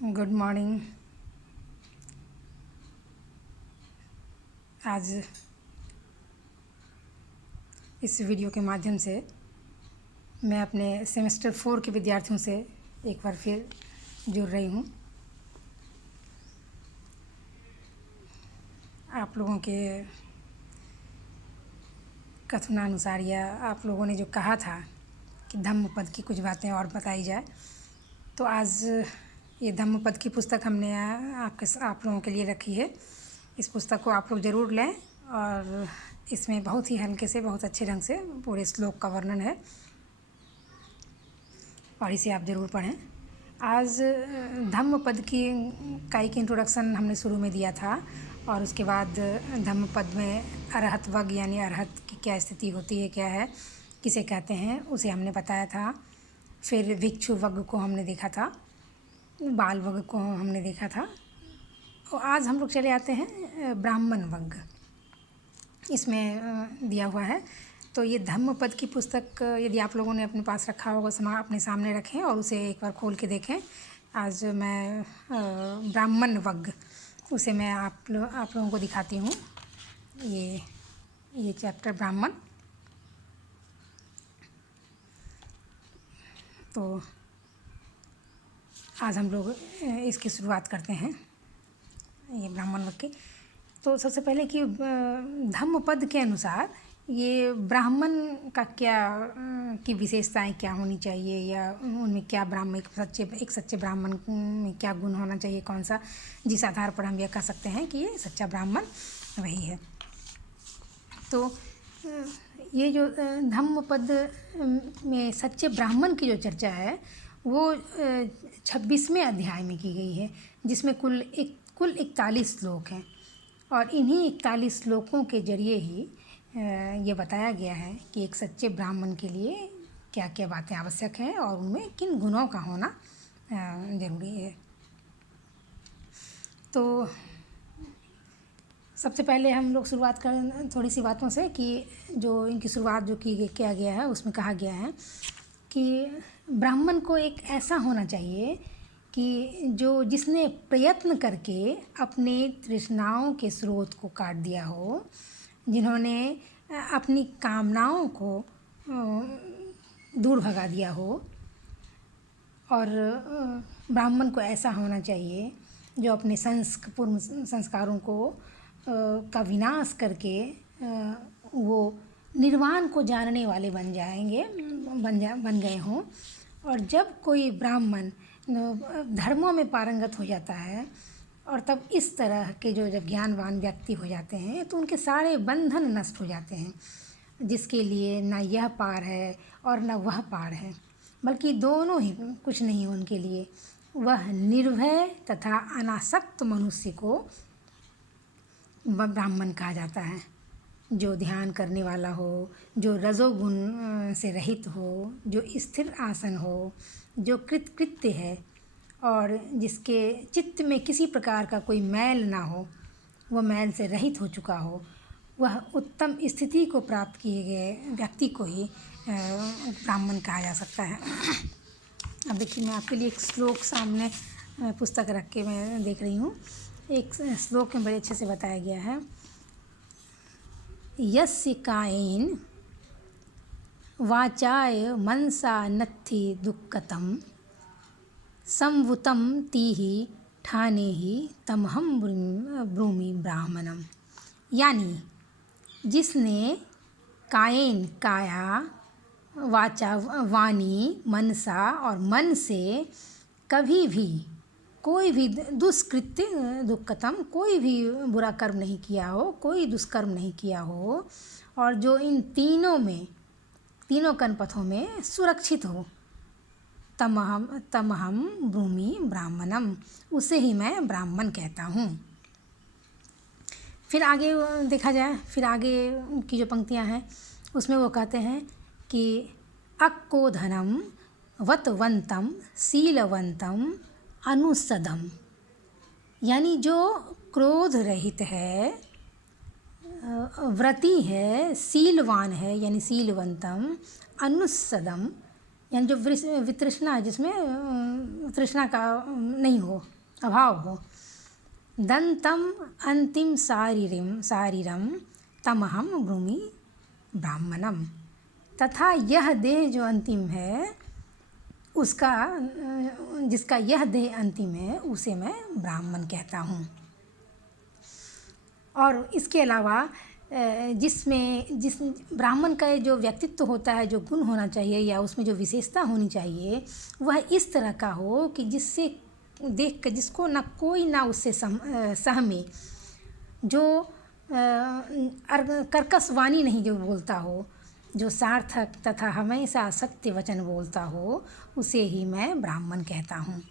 Good morning. आज इस video के माध्यम से मैं अपने सेमेस्टर 4 के विद्यार्थियों से एक बार फिर जुड़ रही हूँ। आप लोगों के कथनानुसार या आप लोगों ने जो कहा था कि धम्मपद की कुछ बातें और बताई जाए, तो आज ये धम्मपद की पुस्तक हमने आप लोगों के लिए रखी है। इस पुस्तक को आप लोग ज़रूर लें और इसमें बहुत ही हल्के से, बहुत अच्छे ढंग से पूरे श्लोक का वर्णन है और इसे आप ज़रूर पढ़ें। आज धम्मपद का एक इंट्रोडक्शन हमने शुरू में दिया था और उसके बाद धम्मपद में अरहत वग यानी अरहत की क्या स्थिति होती है, क्या है, किसे कहते हैं, उसे हमने बताया था। फिर भिक्षु वग को हमने देखा था, बाल वग को हमने देखा था और आज हम लोग चले आते हैं ब्राह्मण वग। इसमें दिया हुआ है। तो ये धम्मपद की पुस्तक यदि आप लोगों ने अपने पास रखा होगा, अपने सामने रखें और उसे एक बार खोल के देखें। आज मैं ब्राह्मण वग उसे मैं आप लोगों को दिखाती हूँ। ये चैप्टर ब्राह्मण। तो आज हम लोग इसकी शुरुआत करते हैं, ये ब्राह्मण वग की। तो सबसे पहले कि धम्मपद के अनुसार ये ब्राह्मण का क्या की विशेषताएं क्या होनी चाहिए या उनमें क्या ब्राह्मण एक सच्चे ब्राह्मण में क्या गुण होना चाहिए, कौन सा, जिस आधार पर हम यह कह सकते हैं कि ये सच्चा ब्राह्मण वही है। तो ये जो धम्मपद में सच्चे ब्राह्मण की जो चर्चा है वो 26वें अध्याय में की गई है, जिसमें कुल 41 श्लोक हैं और इन्हीं 41 श्लोकों के जरिए ही ये बताया गया है कि एक सच्चे ब्राह्मण के लिए क्या क्या बातें आवश्यक हैं और उनमें किन गुणों का होना ज़रूरी है। तो सबसे पहले हम लोग शुरुआत करें थोड़ी सी बातों से कि जो इनकी शुरुआत जो किया गया है उसमें कहा गया है कि ब्राह्मण को एक ऐसा होना चाहिए कि जिसने प्रयत्न करके अपने तृष्णाओं के स्रोत को काट दिया हो, जिन्होंने अपनी कामनाओं को दूर भगा दिया हो। और ब्राह्मण को ऐसा होना चाहिए जो अपने पूर्व संस्कारों को का विनाश करके वो निर्वाण को जानने वाले बन गए हों। और जब कोई ब्राह्मण धर्मों में पारंगत हो जाता है और तब इस तरह के जब ज्ञानवान व्यक्ति हो जाते हैं तो उनके सारे बंधन नष्ट हो जाते हैं, जिसके लिए ना यह पार है और ना वह पार है, बल्कि दोनों ही कुछ नहीं उनके लिए। वह निर्भय तथा अनासक्त मनुष्य को ब्राह्मण कहा जाता है, जो ध्यान करने वाला हो, जो रजोगुण से रहित हो, जो स्थिर आसन हो, जो कृत्य है और जिसके चित्त में किसी प्रकार का कोई मैल ना हो, वह मैल से रहित हो चुका हो, वह उत्तम स्थिति को प्राप्त किए गए व्यक्ति को ही ब्राह्मण कहा जा सकता है। अब देखिए, मैं आपके लिए एक श्लोक सामने पुस्तक रख के मैं देख रही हूँ। एक श्लोक में बड़े अच्छे से बताया गया है, यस्य कायेन वाचाय मनसा नत्थि दुक्कतम संवुतम तीहि ठानेहि तमहम ब्रूमि ब्राह्मणम। यानी जिसने कायेन काया, वाचा वाणी, मनसा और मन से कभी भी कोई भी दुष्कृत्य दुक्कतम कोई भी बुरा कर्म नहीं किया हो, कोई दुष्कर्म नहीं किया हो और जो इन तीनों कर्मपथों में सुरक्षित हो, तमहम ब्रूमि ब्राह्मणम, उसे ही मैं ब्राह्मण कहता हूँ। फिर आगे देखा जाए, फिर आगे की जो पंक्तियाँ हैं उसमें वो कहते हैं कि अक्कोधनम वतवंतम शीलवंतम अनुसदम। यानी जो क्रोध रहित है, व्रती है, शीलवान है यानी शीलवंतम, अनुसदम यानी जो वितृष्णा है, जिसमें तृष्णा का नहीं हो, अभाव हो। दंतम अंतिम शारीरम तमहम ब्रूमि ब्राह्मणम। तथा यह देह जो अंतिम है, उसका जिसका यह देह अंतिम है, उसे मैं ब्राह्मण कहता हूँ। और इसके अलावा जिस ब्राह्मण का जो व्यक्तित्व होता है, जो गुण होना चाहिए या उसमें जो विशेषता होनी चाहिए, वह इस तरह का हो कि जिससे देख कर जिसको ना कोई ना उससे सहमे, जो कर्कश वाणी नहीं जो बोलता हो, जो सार्थक तथा हमेशा सत्य वचन बोलता हो, उसे ही मैं ब्राह्मण कहता हूँ।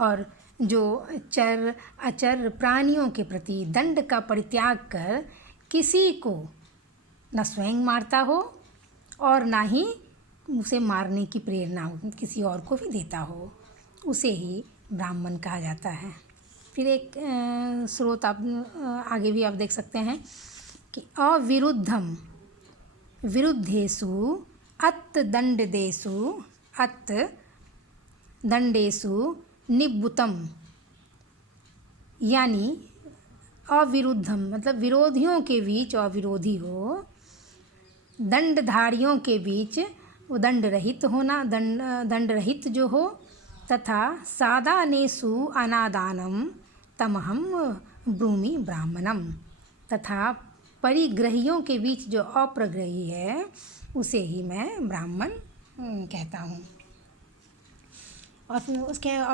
और जो चर अचर प्राणियों के प्रति दंड का परित्याग कर किसी को न स्वयं मारता हो और ना ही उसे मारने की प्रेरणा किसी और को भी देता हो, उसे ही ब्राह्मण कहा जाता है। फिर एक स्रोत आप आगे भी आप देख सकते हैं कि अविरुद्धम विरुद्धेषु अत दंडेषु निबुतम। यानी अविरुद्धम मतलब विरोधियों के बीच अविरोधी हो, दंडधारियों के बीच वो दंड रहित होना, दंड रहित जो हो, तथा सादानेषु अनादानम तमहम ब्रूमि ब्राह्मणम। तथा परिग्रहियों के बीच जो अप्रग्रही है, उसे ही मैं ब्राह्मण कहता हूँ। और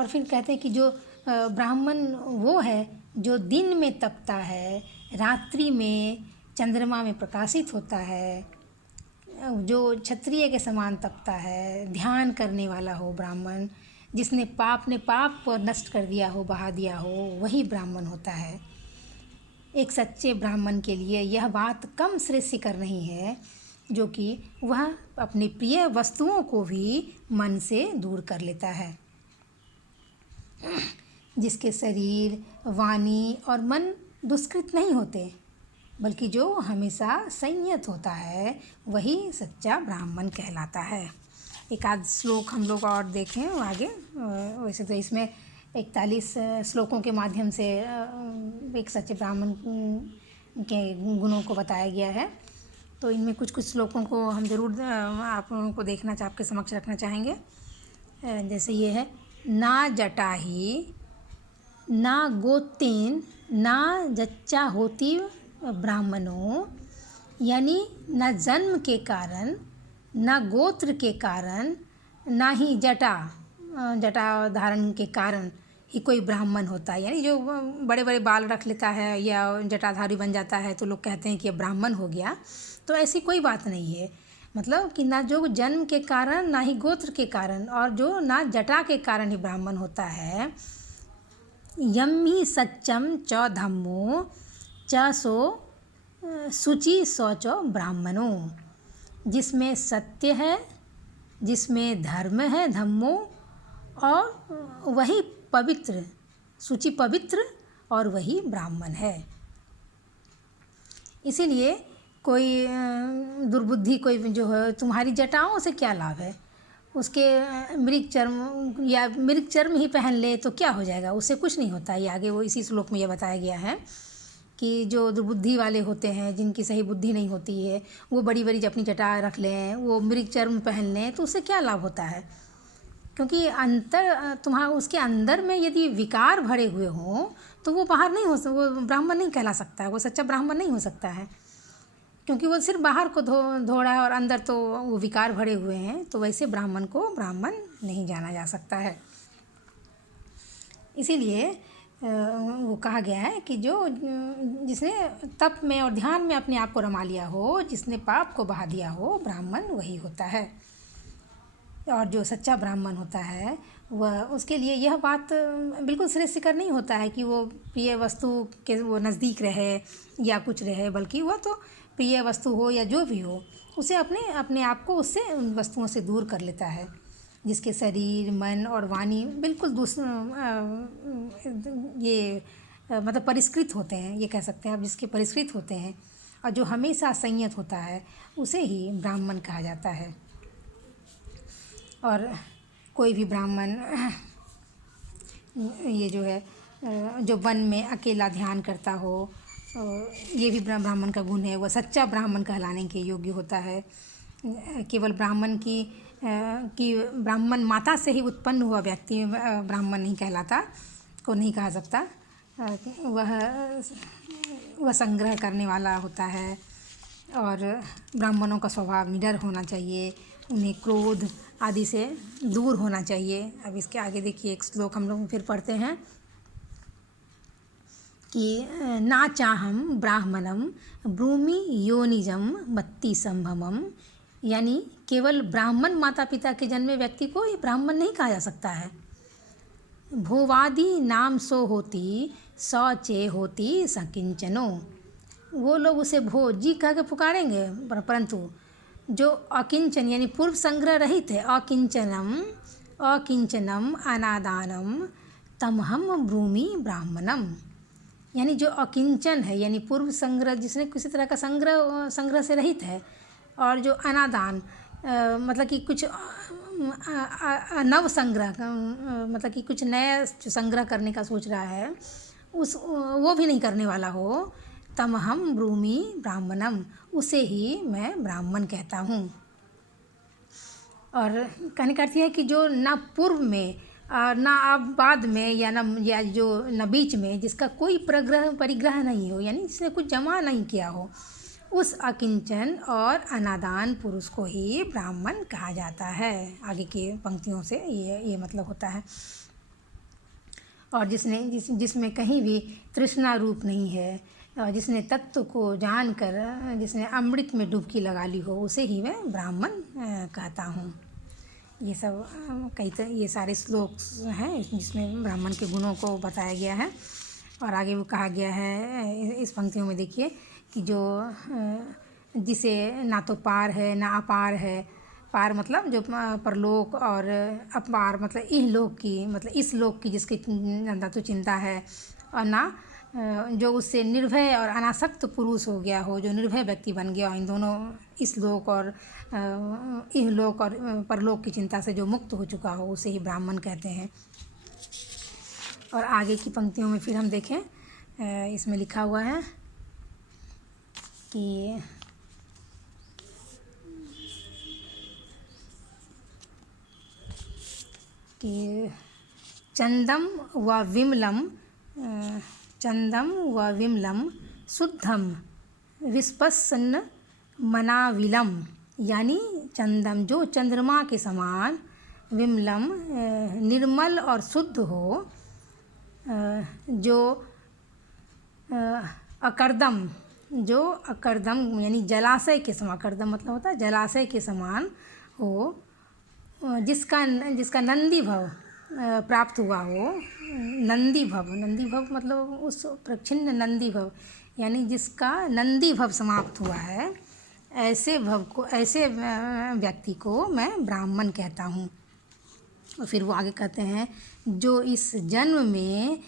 फिर कहते हैं कि जो ब्राह्मण वो है जो दिन में तपता है, रात्रि में चंद्रमा में प्रकाशित होता है, जो क्षत्रिय के समान तपता है, ध्यान करने वाला हो ब्राह्मण, जिसने पाप को नष्ट कर दिया हो, बहा दिया हो, वही ब्राह्मण होता है। एक सच्चे ब्राह्मण के लिए यह बात कम श्रेयस्कर नहीं है जो कि वह अपनी प्रिय वस्तुओं को भी मन से दूर कर लेता है। जिसके शरीर, वाणी और मन दुष्कृत नहीं होते, बल्कि जो हमेशा संयत होता है, वही सच्चा ब्राह्मण कहलाता है। एक आध श्लोक हम लोग और देखें आगे। वैसे तो इसमें 41 श्लोकों के माध्यम से एक सच्चे ब्राह्मण के गुणों को बताया गया है। तो इनमें कुछ श्लोकों को हम ज़रूर आप लोगों को आपके समक्ष रखना चाहेंगे। जैसे ये है, ना जटाही ना गोतेन ना जच्चा होती ब्राह्मणों। यानी न जन्म के कारण, न गोत्र के कारण, ना ही जटा धारण के कारण ही कोई ब्राह्मण होता है। यानी जो बड़े बड़े बाल रख लेता है या जटाधारी बन जाता है तो लोग कहते हैं कि ये ब्राह्मण हो गया। तो ऐसी कोई बात नहीं है। मतलब कि ना जो जन्म के कारण, ना ही गोत्र के कारण, और जो ना जटा के कारण ही ब्राह्मण होता है। यम ही सच्चम च धम्मो च सो शुचि शौच ब्राह्मणों। जिसमें सत्य है, जिसमें धर्म है, धम्मो, और वही पवित्र, शुचि पवित्र, और वही ब्राह्मण है। इसीलिए कोई दुर्बुद्धि कोई जो है, तुम्हारी जटाओं से क्या लाभ है, उसके मृग चर्म ही पहन ले तो क्या हो जाएगा, उससे कुछ नहीं होता। ये आगे वो इसी श्लोक में ये बताया गया है कि जो दुर्बुद्धि वाले होते हैं, जिनकी सही बुद्धि नहीं होती है, वो बड़ी बड़ी अपनी जटा रख लें, वो मृग चर्म पहन लें, तो उससे क्या लाभ होता है। क्योंकि उसके अंदर में यदि विकार भरे हुए हों तो वो बाहर नहीं हो, वो ब्राह्मण नहीं कहला सकता है, वो सच्चा ब्राह्मण नहीं हो सकता है। क्योंकि वो सिर्फ बाहर को धो रहा है और अंदर तो वो विकार भरे हुए हैं, तो वैसे ब्राह्मण को ब्राह्मण नहीं जाना जा सकता है। इसीलिए वो कहा गया है कि जिसने तप में और ध्यान में अपने आप को रमा लिया हो, जिसने पाप को बहा दिया हो, ब्राह्मण वही होता है। और जो सच्चा ब्राह्मण होता है वह, उसके लिए यह बात बिल्कुल श्रेयस्कर नहीं होता है कि वो प्रिय वस्तु के वो नज़दीक रहे या कुछ रहे, बल्कि वह तो प्रिय वस्तु हो या जो भी हो, उसे अपने आप को उससे उन वस्तुओं से दूर कर लेता है। जिसके शरीर, मन और वाणी बिल्कुल मतलब परिष्कृत होते हैं, ये कह सकते हैं आप, जिसके परिष्कृत होते हैं और जो हमेशा संयत होता है, उसे ही ब्राह्मण कहा जाता है। और कोई भी ब्राह्मण ये जो है जो वन में अकेला ध्यान करता हो, ये भी ब्राह्मण का गुण है, वह सच्चा ब्राह्मण कहलाने के योग्य होता है। केवल ब्राह्मण माता से ही उत्पन्न हुआ व्यक्ति ब्राह्मण नहीं कहलाता, को नहीं कहा सकता। वह संग्रह करने वाला होता है। और ब्राह्मणों का स्वभाव निडर होना चाहिए, उन्हें क्रोध आदि से दूर होना चाहिए। अब इसके आगे देखिए एक श्लोक हम लोग फिर पढ़ते हैं कि ना चाहम ब्राह्मणम ब्रूमि योनिजम मत्ति संभवम, यानी केवल ब्राह्मण माता पिता के जन्मे व्यक्ति को ये ब्राह्मण नहीं कहा जा सकता है। भोवादि नाम सो होती चे होती सकिंचनो, वो लोग उसे भो जी कह के पुकारेंगे, परंतु जो अकिंचन यानी पूर्व संग्रह रहित है, अकिंचनम अनादानम तमहम ब्रूमि ब्राह्मणम, यानी जो अकिंचन है यानी पूर्व संग्रह, जिसने किसी तरह का संग्रह से रहित है, और जो अनादान मतलब कि कुछ नव संग्रह मतलब कि कुछ नया संग्रह करने का सोच रहा है, वो भी नहीं करने वाला हो, तमहम ब्रूमि ब्राह्मणम, उसे ही मैं ब्राह्मण कहता हूँ। और कहने का अर्थ है कि जो ना पूर्व में ना अब बाद में या जो न बीच में, जिसका कोई परिग्रह नहीं हो, यानी जिसने कुछ जमा नहीं किया हो, उस अकिंचन और अनादान पुरुष को ही ब्राह्मण कहा जाता है। आगे की पंक्तियों से ये मतलब होता है। और जिसमें कहीं भी तृष्णा रूप नहीं है, और जिसने तत्व को जानकर जिसने अमृत में डुबकी लगा ली हो, उसे ही मैं ब्राह्मण कहता हूँ। ये सब ये सारे श्लोक हैं जिसमें ब्राह्मण के गुणों को बताया गया है। और आगे वो कहा गया है इस पंक्तियों में, देखिए कि जो जिसे ना तो पार है ना अपार है, पार मतलब जो परलोक, और अपार मतलब इस लोक की जिसकी ज़्यादा तो चिंता है, और ना जो उससे निर्भय और अनासक्त पुरुष हो गया हो, जो निर्भय व्यक्ति बन गया हो, इन दोनों इस लोक और इहलोक और परलोक की चिंता से जो मुक्त हो चुका हो, उसे ही ब्राह्मण कहते हैं। और आगे की पंक्तियों में फिर हम देखें, इसमें लिखा हुआ है कि चंदम व विमलम शुद्धम विस्पन्न मनाविलम, यानी चंदम जो चंद्रमा के समान, विमलम निर्मल और शुद्ध हो, जो अकर्दम यानी जलाशय के समान, अकर्दम मतलब होता है जलाशय के समान हो, जिसका नंदी भव प्राप्त हुआ हो। नंदी भव मतलब उस प्रच्छिन्न नंदी भव, यानी जिसका नंदी भव समाप्त हुआ है, ऐसे व्यक्ति को मैं ब्राह्मण कहता हूँ। और फिर वो आगे कहते हैं, जो इस जन्म में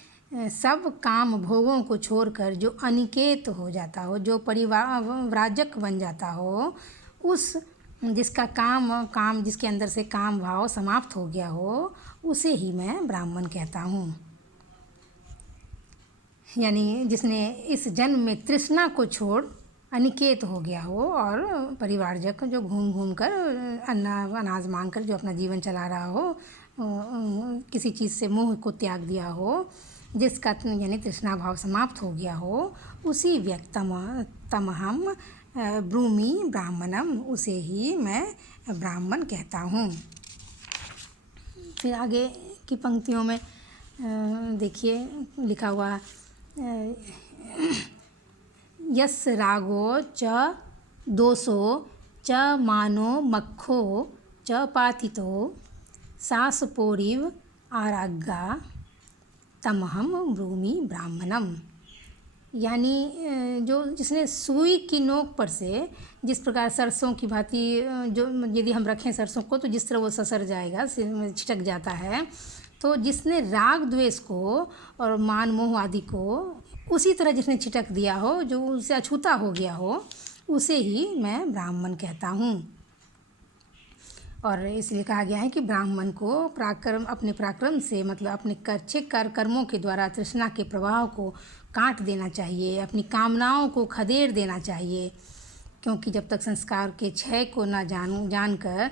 सब काम भोगों को छोड़कर जो अनिकेत हो जाता हो, जो परिव्राजक बन जाता हो, उस जिसका काम जिसके अंदर से काम भाव समाप्त हो गया हो, उसे ही मैं ब्राह्मण कहता हूँ। यानी जिसने इस जन्म में तृष्णा को छोड़ अनिकेत हो गया हो, और परिवारजक जो घूम कर अनाज मांग कर जो अपना जीवन चला रहा हो, किसी चीज़ से मोह को त्याग दिया हो, जिसका यानी तृष्णा भाव समाप्त हो गया हो, उसी तमहम ब्रूमि ब्राह्मणम, उसे ही मैं ब्राह्मण कहता हूँ। फिर आगे की पंक्तियों में देखिए लिखा हुआ यस रागो च दोषो च मानो मक्खो च पाथितो सासपोरिव आरागा तमहम ब्रूमि ब्राह्मणम, यानी जिसने सुई की नोक पर से जिस प्रकार सरसों की भांति जो यदि हम रखें सरसों को तो जिस तरह वो ससर जाएगा, छिटक जाता है, तो जिसने राग द्वेष को और मान मोह आदि को उसी तरह जिसने छिटक दिया हो, जो उससे अछूता हो गया हो, उसे ही मैं ब्राह्मण कहता हूँ। और इसलिए कहा गया है कि ब्राह्मण को अपने पराक्रम से मतलब अपने अच्छे कर्मों के द्वारा तृष्णा के प्रवाह को काट देना चाहिए, अपनी कामनाओं को खदेड़ देना चाहिए, क्योंकि जब तक संस्कार के क्षय को न जानकर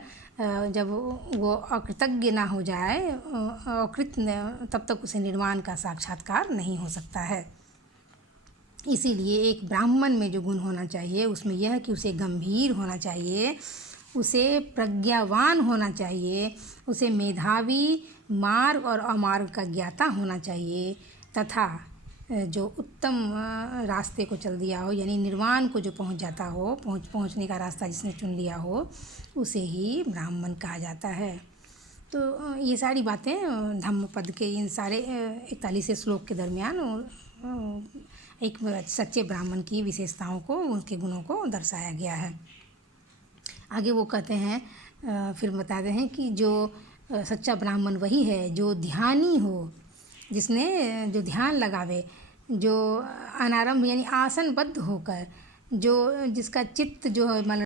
जब वो अकृतज्ञ ना हो जाए, अकृत, तब तक उसे निर्वाण का साक्षात्कार नहीं हो सकता है। इसीलिए एक ब्राह्मण में जो गुण होना चाहिए उसमें यह कि उसे गंभीर होना चाहिए, उसे प्रज्ञावान होना चाहिए, उसे मेधावी, मार्ग और अमार्ग का ज्ञाता होना चाहिए, तथा जो उत्तम रास्ते को चल दिया हो, यानी निर्वाण को जो पहुंच जाता हो, पहुंचने का रास्ता जिसने चुन लिया हो, उसे ही ब्राह्मण कहा जाता है। तो ये सारी बातें धम्मपद के इन सारे 41 श्लोक के दरमियान एक सच्चे ब्राह्मण की विशेषताओं को, उनके गुणों को दर्शाया गया है। आगे वो कहते हैं, फिर बताते हैं कि जो सच्चा ब्राह्मण वही है जो ध्यानी हो, जिसने जो ध्यान लगावे, जो अनारंभ यानी आसनबद्ध होकर, जो जिसका चित्त जो है